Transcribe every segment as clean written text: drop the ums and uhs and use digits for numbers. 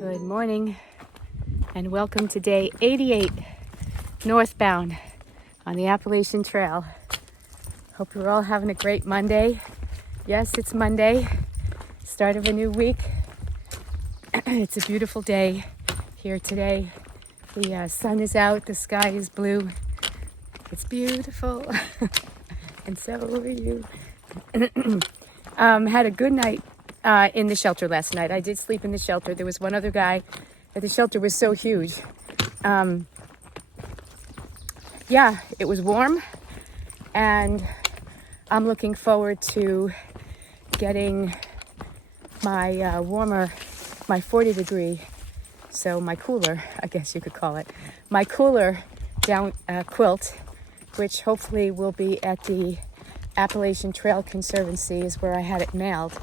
Good morning and welcome to day 88 northbound on the Appalachian Trail. Hope you're all having a great Monday. Yes, it's Monday, start of a new week. It's a beautiful day here today. The sun is out, the sky is blue. It's beautiful. And so are you. Had a good night in the shelter last night. I did sleep in the shelter. There was one other guy, but the shelter was so huge. Yeah, it was warm, and I'm looking forward to getting my my 40 degree, so my cooler, I guess you could call it, my cooler down quilt, which hopefully will be at the Appalachian Trail Conservancy is where I had it mailed.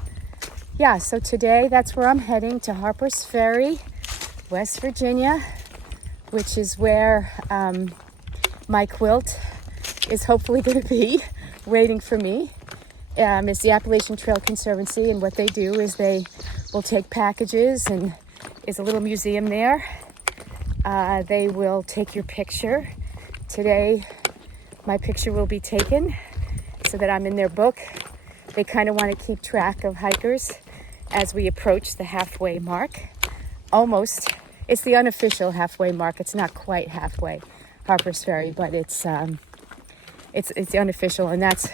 Yeah, so today that's where I'm heading, to Harper's Ferry, West Virginia, which is where my quilt is hopefully going to be waiting for me. It's the Appalachian Trail Conservancy, and what they do is they will take packages, and there's a little museum there. They will take your picture. Today, my picture will be taken so that I'm in their book. They kind of want to keep track of hikers as we approach the halfway mark. Almost. It's the unofficial halfway mark. It's not quite halfway, Harper's Ferry, but it's the unofficial, and that's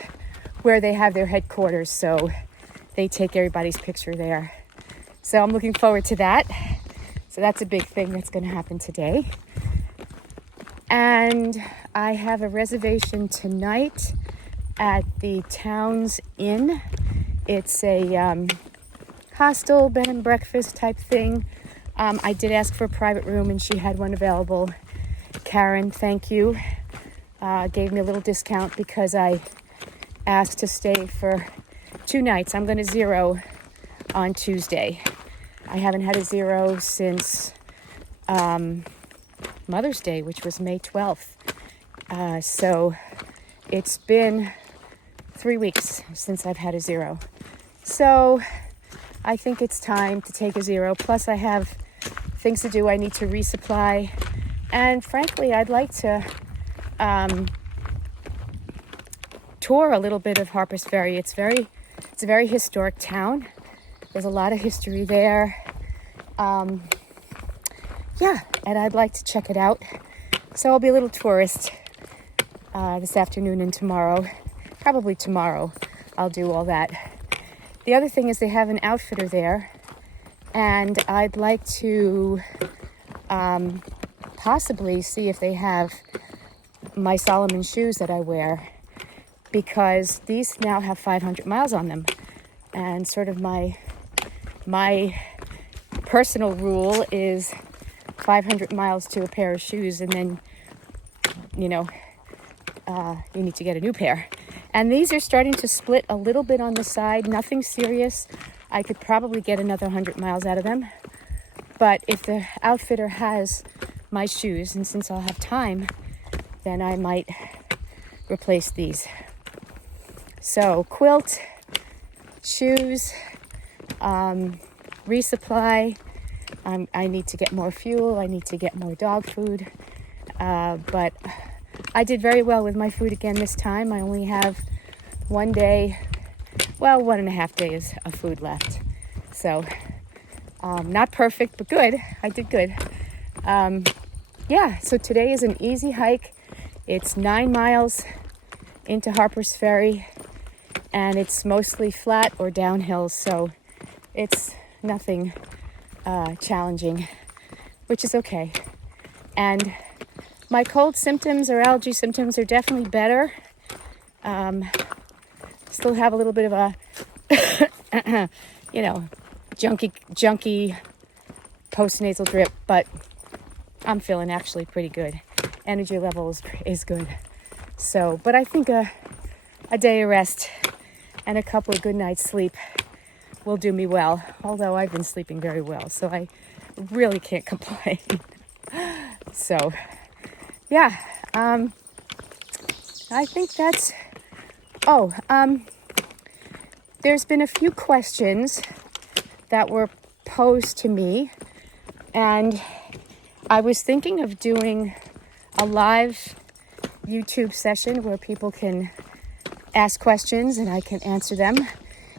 where they have their headquarters, so they take everybody's picture there. So I'm looking forward to that. So that's a big thing that's going to happen today. And I have a reservation tonight at the Town's Inn. It's a hostel, bed and breakfast type thing. I did ask for a private room, and she had one available. Karen, thank you. Gave me a little discount because I asked to stay for 2 nights. I'm going to zero on Tuesday. I haven't had a zero since Mother's Day, which was May 12th. So it's been 3 weeks since I've had a zero. So I think it's time to take a zero. Plus I have things to do. I need to resupply. And frankly, I'd like to tour a little bit of Harper's Ferry. It's a very historic town. There's a lot of history there. Yeah, and I'd like to check it out. So I'll be a little tourist this afternoon and tomorrow. Probably tomorrow I'll do all that. The other thing is they have an outfitter there, and I'd like to possibly see if they have my Solomon shoes that I wear, because these now have 500 miles on them. And sort of my personal rule is 500 miles to a pair of shoes, and then, you need to get a new pair. And these are starting to split a little bit on the side. Nothing serious. I could probably get another 100 miles out of them. But if the outfitter has my shoes, and since I'll have time, then I might replace these. So quilt, shoes, resupply. I need to get more fuel. I need to get more dog food. But I did very well with my food again this time. I only have 1 day, 1.5 days of food left. So not perfect, but good. I did good. Yeah, so today is an easy hike. It's 9 miles into Harper's Ferry, and it's mostly flat or downhill, so it's nothing challenging, which is okay. And my cold symptoms or allergy symptoms are definitely better. Still have a little bit of a, junky post-nasal drip, but I'm feeling actually pretty good. Energy level is good. So, but I think a day of rest and a couple of good nights sleep will do me well, although I've been sleeping very well, so I really can't complain. So, yeah, I think that's, there's been a few questions that were posed to me And I was thinking of doing a live YouTube session where people can ask questions and I can answer them.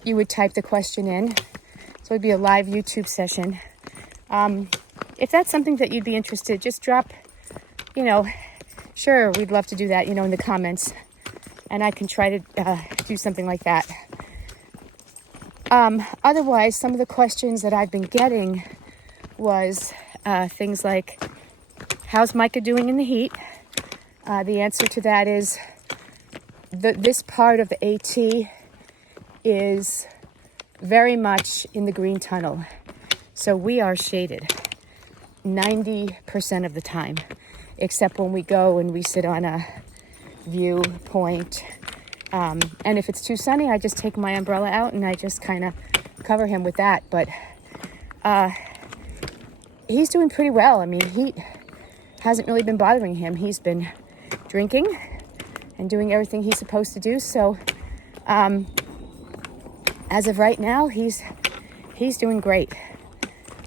You would type the question in. So it'd be a live YouTube session. If that's something that you'd be interested, just drop, sure, we'd love to do that, in the comments. And I can try to do something like that. Otherwise, some of the questions that I've been getting was things like, how's Micah doing in the heat? The answer to that is this part of the AT is very much in the green tunnel. So we are shaded 90% of the time, except when we go and we sit on a viewpoint. And if it's too sunny, I just take my umbrella out and I just kind of cover him with that. But he's doing pretty well. I mean, heat hasn't really been bothering him. He's been drinking and doing everything he's supposed to do. So as of right now, he's doing great.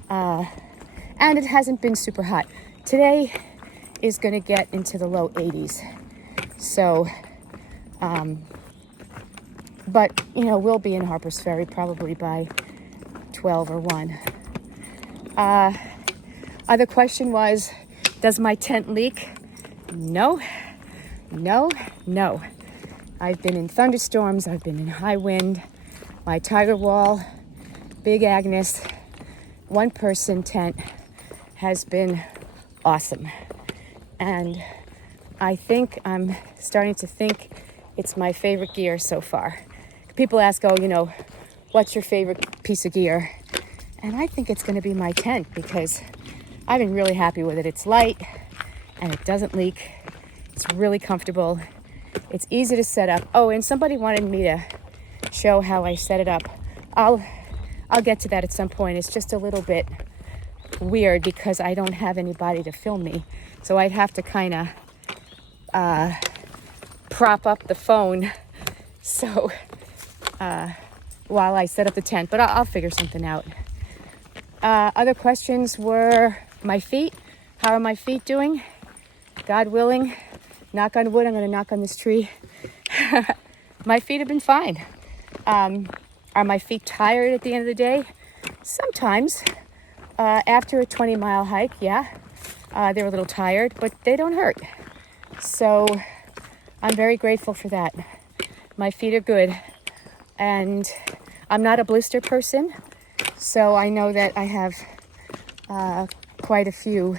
And it hasn't been super hot. Today is going to get into the low 80s. So, but, we'll be in Harper's Ferry probably by 12 or 1. Other question was, does my tent leak? No. I've been in thunderstorms. I've been in high wind. My Tiger Wall, Big Agnes, one-person tent has been awesome. And I think I'm starting to think it's my favorite gear so far. People ask, what's your favorite piece of gear? And I think it's going to be my tent because I've been really happy with it. It's light and it doesn't leak. It's really comfortable. It's easy to set up. Oh, and somebody wanted me to show how I set it up. I'll get to that at some point. It's just a little bit weird because I don't have anybody to film me. So I'd have to kind of prop up the phone so while I set up the tent. But I'll figure something out. Other questions were my feet. How are my feet doing? God willing, knock on wood, I'm going to knock on this tree. My feet have been fine. Are my feet tired at the end of the day? Sometimes. After a 20-mile hike, yeah, they're a little tired, but they don't hurt. So I'm very grateful for that. My feet are good. And I'm not a blister person, so I know that I have quite a few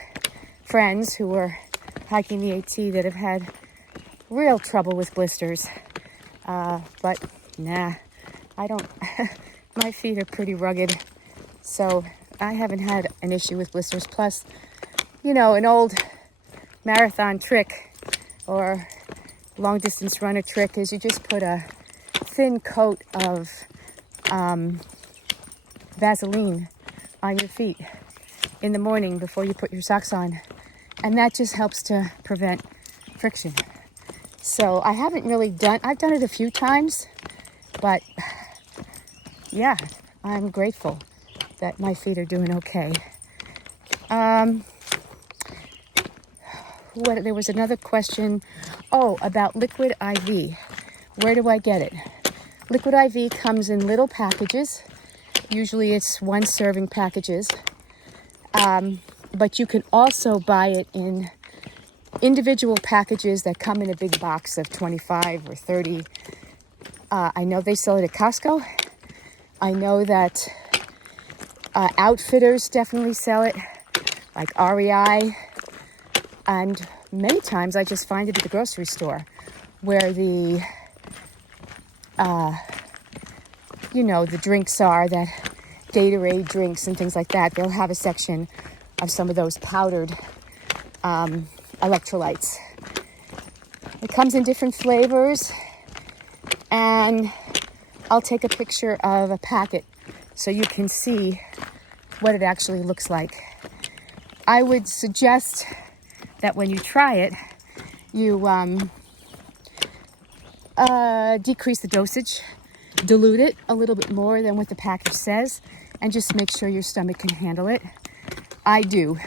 friends who were hiking the AT that have had real trouble with blisters. But nah, I don't. My feet are pretty rugged, so I haven't had an issue with blisters. Plus, an old marathon trick or long distance runner trick is you just put a thin coat of Vaseline on your feet in the morning before you put your socks on. And that just helps to prevent friction. So I haven't really I've done it a few times, but yeah, I'm grateful that my feet are doing okay. There was another question, about liquid IV. Where do I get it? Liquid IV comes in little packages. Usually it's 1 serving packages. But you can also buy it in individual packages that come in a big box of 25 or 30. I know they sell it at Costco. I know that outfitters definitely sell it, like REI. And many times I just find it at the grocery store where the drinks are, that Gatorade drinks and things like that. They'll have a section of some of those powdered electrolytes. It comes in different flavors, and I'll take a picture of a packet so you can see what it actually looks like. I would suggest that when you try it, you decrease the dosage, dilute it a little bit more than what the package says, and just make sure your stomach can handle it. I do.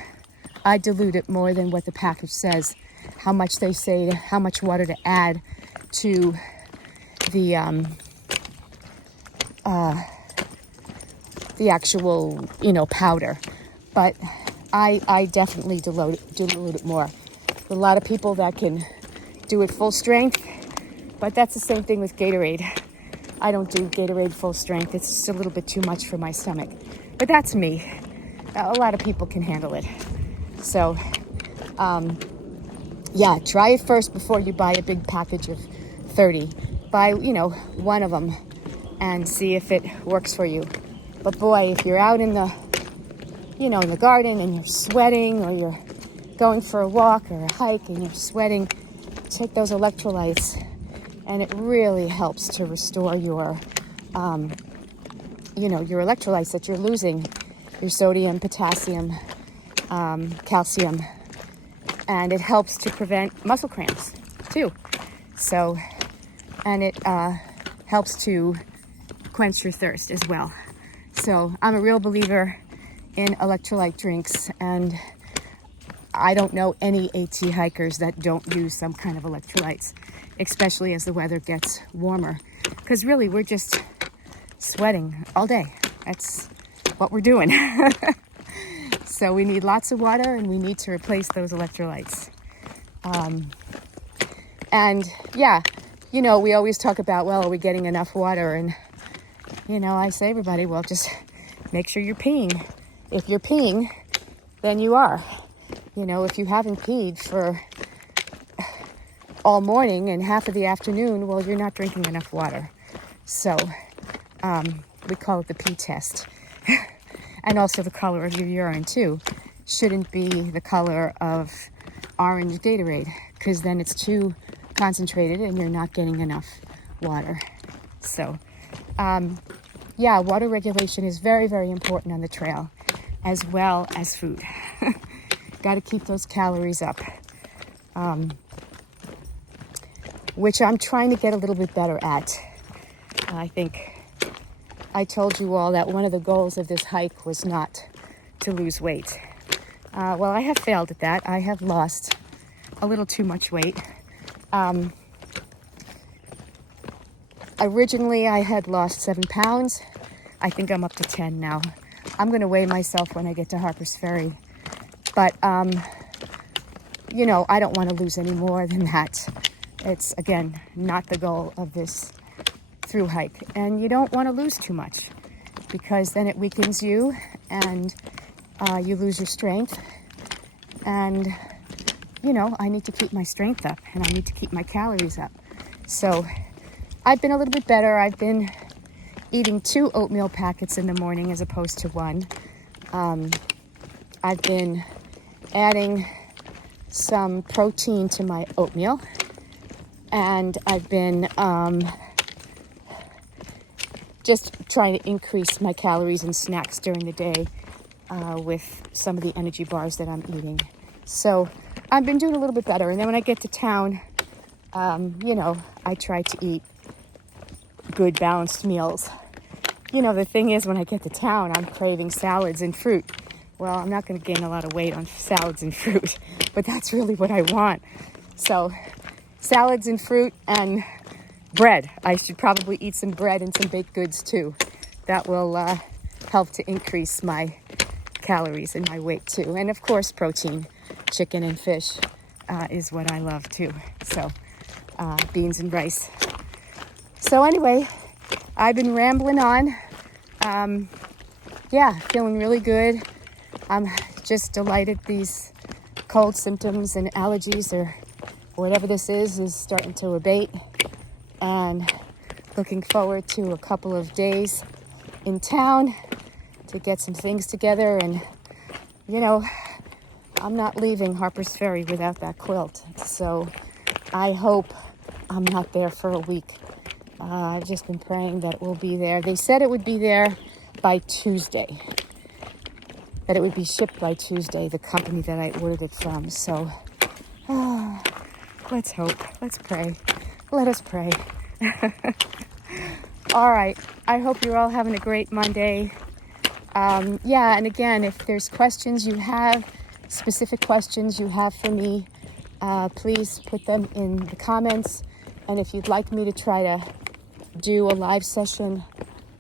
I dilute it more than what the package says, how much they say, how much water to add to the actual, powder. But I definitely dilute it more. A lot of people that can do it full strength, but that's the same thing with Gatorade. I don't do Gatorade full strength. It's just a little bit too much for my stomach. But that's me. A lot of people can handle it. So, try it first before you buy a big package of 30. Buy, one of them and see if it works for you. But boy, if you're out in the, in the garden and you're sweating, or you're going for a walk or a hike and you're sweating, take those electrolytes, and it really helps to restore your, your electrolytes that you're losing, your sodium, potassium, calcium, and it helps to prevent muscle cramps too. So, and it helps to quench your thirst as well. So I'm a real believer in electrolyte drinks, and I don't know any AT hikers that don't use some kind of electrolytes, especially as the weather gets warmer, because really we're just sweating all day. That's what we're doing. So we need lots of water, and we need to replace those electrolytes. We always talk about, well, are we getting enough water? And, I say, everybody, well, just make sure you're peeing. If you're peeing, then you are. If you haven't peed for all morning and half of the afternoon, well, you're not drinking enough water. So we call it the pee test. And also the color of your urine, too, shouldn't be the color of orange Gatorade, because then it's too concentrated and you're not getting enough water. So, water regulation is very, very important on the trail, as well as food. Got to keep those calories up, which I'm trying to get a little bit better at. I think I told you all that one of the goals of this hike was not to lose weight. Well, I have failed at that. I have lost a little too much weight. Originally, I had lost 7 pounds. I think I'm up to 10 now. I'm going to weigh myself when I get to Harper's Ferry. But, I don't want to lose any more than that. It's, again, not the goal of this through hike. And you don't want to lose too much, because then it weakens you, and you lose your strength. And, I need to keep my strength up, and I need to keep my calories up. So I've been a little bit better. I've been eating 2 oatmeal packets in the morning as opposed to 1. I've been adding some protein to my oatmeal, and I've been just trying to increase my calories and snacks during the day with some of the energy bars that I'm eating. So I've been doing a little bit better. And then when I get to town, I try to eat good balanced meals. The thing is, when I get to town, I'm craving salads and fruit. Well, I'm not going to gain a lot of weight on salads and fruit, but that's really what I want. So salads and fruit and bread. I should probably eat some bread and some baked goods too. That will help to increase my calories and my weight too. And of course, protein, chicken and fish is what I love too. So beans and rice. So anyway, I've been rambling on. Feeling really good. I'm just delighted these cold symptoms and allergies, or whatever this is starting to abate. And looking forward to a couple of days in town to get some things together. And, I'm not leaving Harper's Ferry without that quilt. So I hope I'm not there for a week. I've just been praying that it will be there. They said it would be there by Tuesday, that it would be shipped by Tuesday, the company that I ordered it from. So let's hope. Let's pray. Let us pray. All right. I hope you're all having a great Monday. Yeah, and again, if there's questions you have, specific questions you have for me, please put them in the comments. And if you'd like me to try to do a live session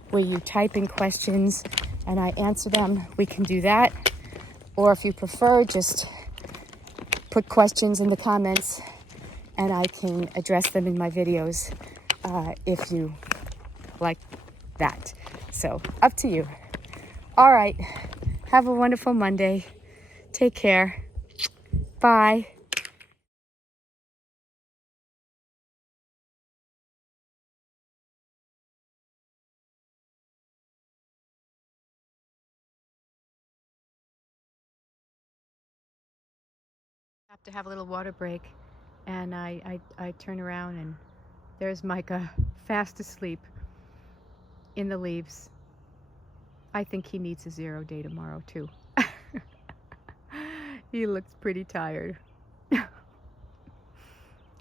where you type in questions and I answer them, we can do that. Or if you prefer, just put questions in the comments and I can address them in my videos if you like that. So, up to you. All right. Have a wonderful Monday. Take care. Bye. Have to have a little water break, and I turn around and there's Micah fast asleep in the leaves. I think he needs a 0 day tomorrow too. He looks pretty tired.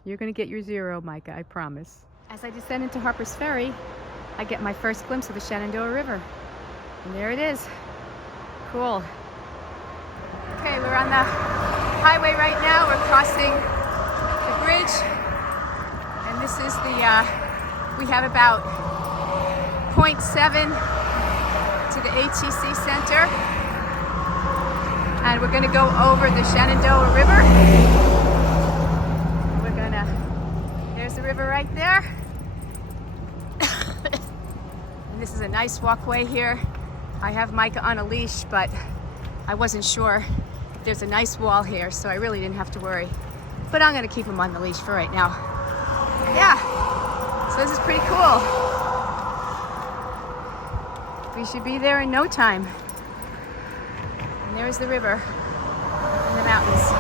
You're gonna get your 0, Micah, I promise. As I descend into Harper's Ferry, I get my first glimpse of the Shenandoah River. And there it is. Cool. Okay, we're on the highway right now. We're crossing the bridge. And this is we have about 0.7 to the ATC Center. And we're gonna go over the Shenandoah River. There's the river right there. And this is a nice walkway here. I have Micah on a leash, but I wasn't sure. There's a nice wall here, so I really didn't have to worry. But I'm gonna keep him on the leash for right now. Yeah, so this is pretty cool. We should be there in no time. And there's the river and the mountains.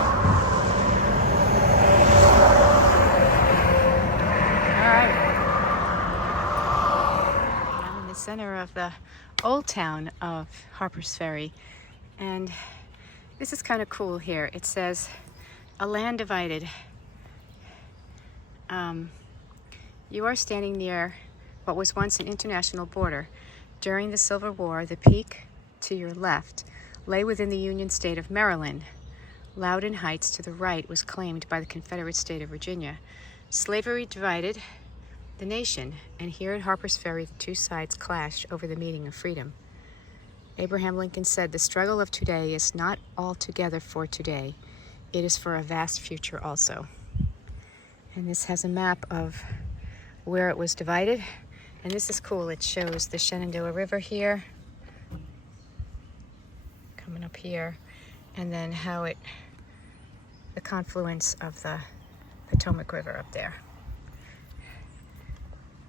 All right. I'm in the center of the old town of Harper's Ferry, and this is kind of cool here. It says, a land divided. You are standing near what was once an international border. During the Civil War, the peak to your left lay within the Union state of Maryland. Loudon Heights to the right was claimed by the Confederate state of Virginia. Slavery divided the nation, and here at Harper's Ferry, the two sides clashed over the meaning of freedom. Abraham Lincoln said, "The struggle of today is not altogether for today. It is for a vast future also." And this has a map of where it was divided. And this is cool. It shows the Shenandoah River here, coming up here, and then how the confluence of the Potomac River up there.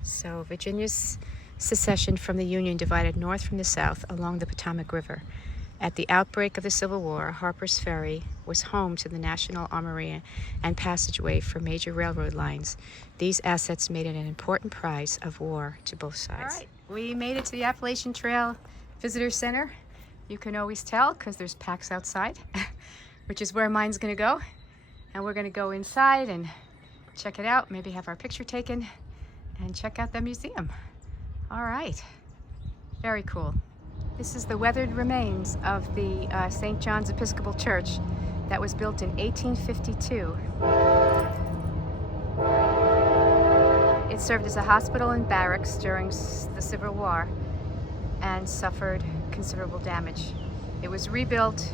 So Virginia's secession from the Union divided north from the south along the Potomac River. At the outbreak of the Civil War, Harper's Ferry was home to the National Armory and passageway for major railroad lines. These assets made it an important prize of war to both sides. All right, we made it to the Appalachian Trail Visitor Center. You can always tell because there's packs outside, which is where mine's gonna go. And we're gonna go inside and check it out, maybe have our picture taken, and check out the museum. All right, very cool. This is the weathered remains of the St. John's Episcopal Church that was built in 1852. It served as a hospital and barracks during the Civil War and suffered considerable damage. It was rebuilt,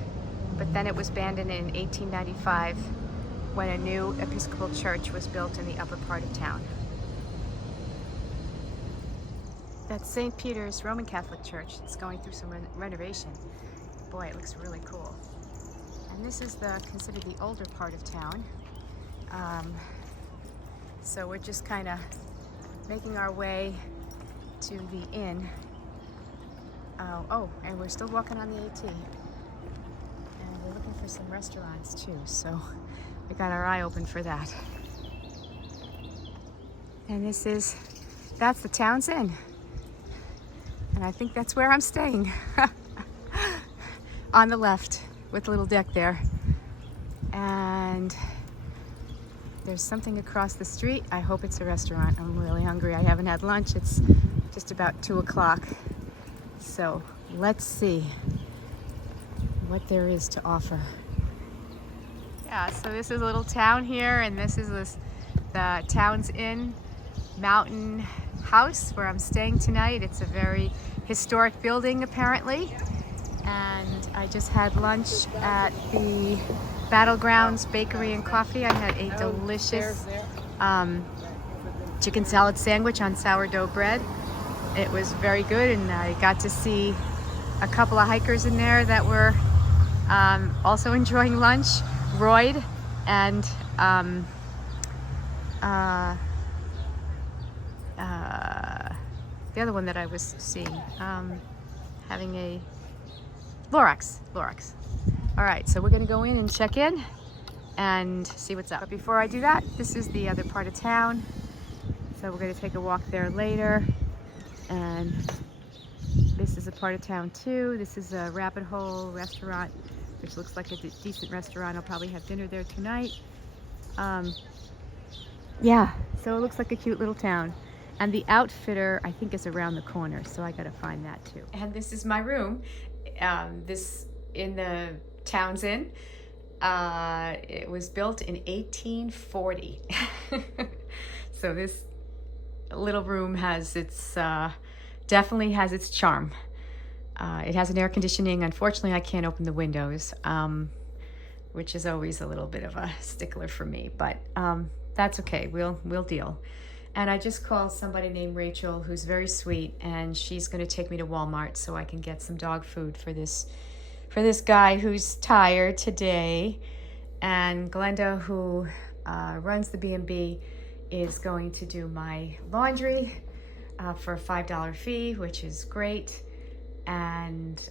but then it was abandoned in 1895 when a new Episcopal church was built in the upper part of town. That's St. Peter's Roman Catholic Church. It's going through some renovation. Boy, it looks really cool. And this is considered the older part of town. So we're just kind of making our way to the inn. And we're still walking on the AT. And we're looking for some restaurants too, so we got our eye open for that. And that's the town's inn. And I think that's where I'm staying. On the left, with a little deck there. And there's something across the street. I hope it's a restaurant. I'm really hungry. I haven't had lunch. It's just about 2 o'clock. So So let's see what there is to offer. Yeah, so this is a little town here, and this is the Town's Inn Mountain House where I'm staying tonight. It's a very historic building apparently, and I just had lunch at the Battlegrounds Bakery and Coffee. I had a delicious chicken salad sandwich on sourdough bread. It was very good, and I got to see a couple of hikers in there that were also enjoying lunch. Royd and the other one that I was seeing, having a Lorax. All right, so we're gonna go in and check in and see what's up. But before I do that, this is the other part of town. So we're gonna take a walk there later. And this is a part of town too. This is a Rabbit Hole restaurant, which looks like a decent restaurant. I'll probably have dinner there tonight. Yeah, so it looks like a cute little town. And the Outfitter, I think, is around the corner, so I gotta find that too. And this is my room. This in the Town's Inn. It was built in 1840. So this little room has its, definitely has its charm. It has an air conditioning. Unfortunately, I can't open the windows, which is always a little bit of a stickler for me, but that's okay. We'll deal. And I just called somebody named Rachel, who's very sweet, and she's going to take me to Walmart so I can get some dog food for this guy who's tired today. And Glenda, who runs the B&B, is going to do my laundry for a $5 fee, which is great. And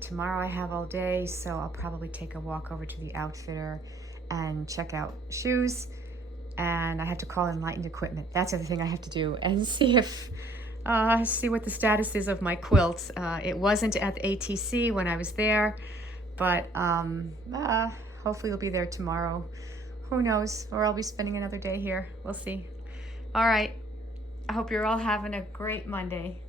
tomorrow I have all day, so I'll probably take a walk over to the Outfitter and check out shoes. And I have to call Enlightened Equipment. That's the other thing I have to do, and see if see what the status is of my quilt. It wasn't at the ATC when I was there, but hopefully it'll be there tomorrow. Who knows? Or I'll be spending another day here. We'll see. All right. I hope you're all having a great Monday.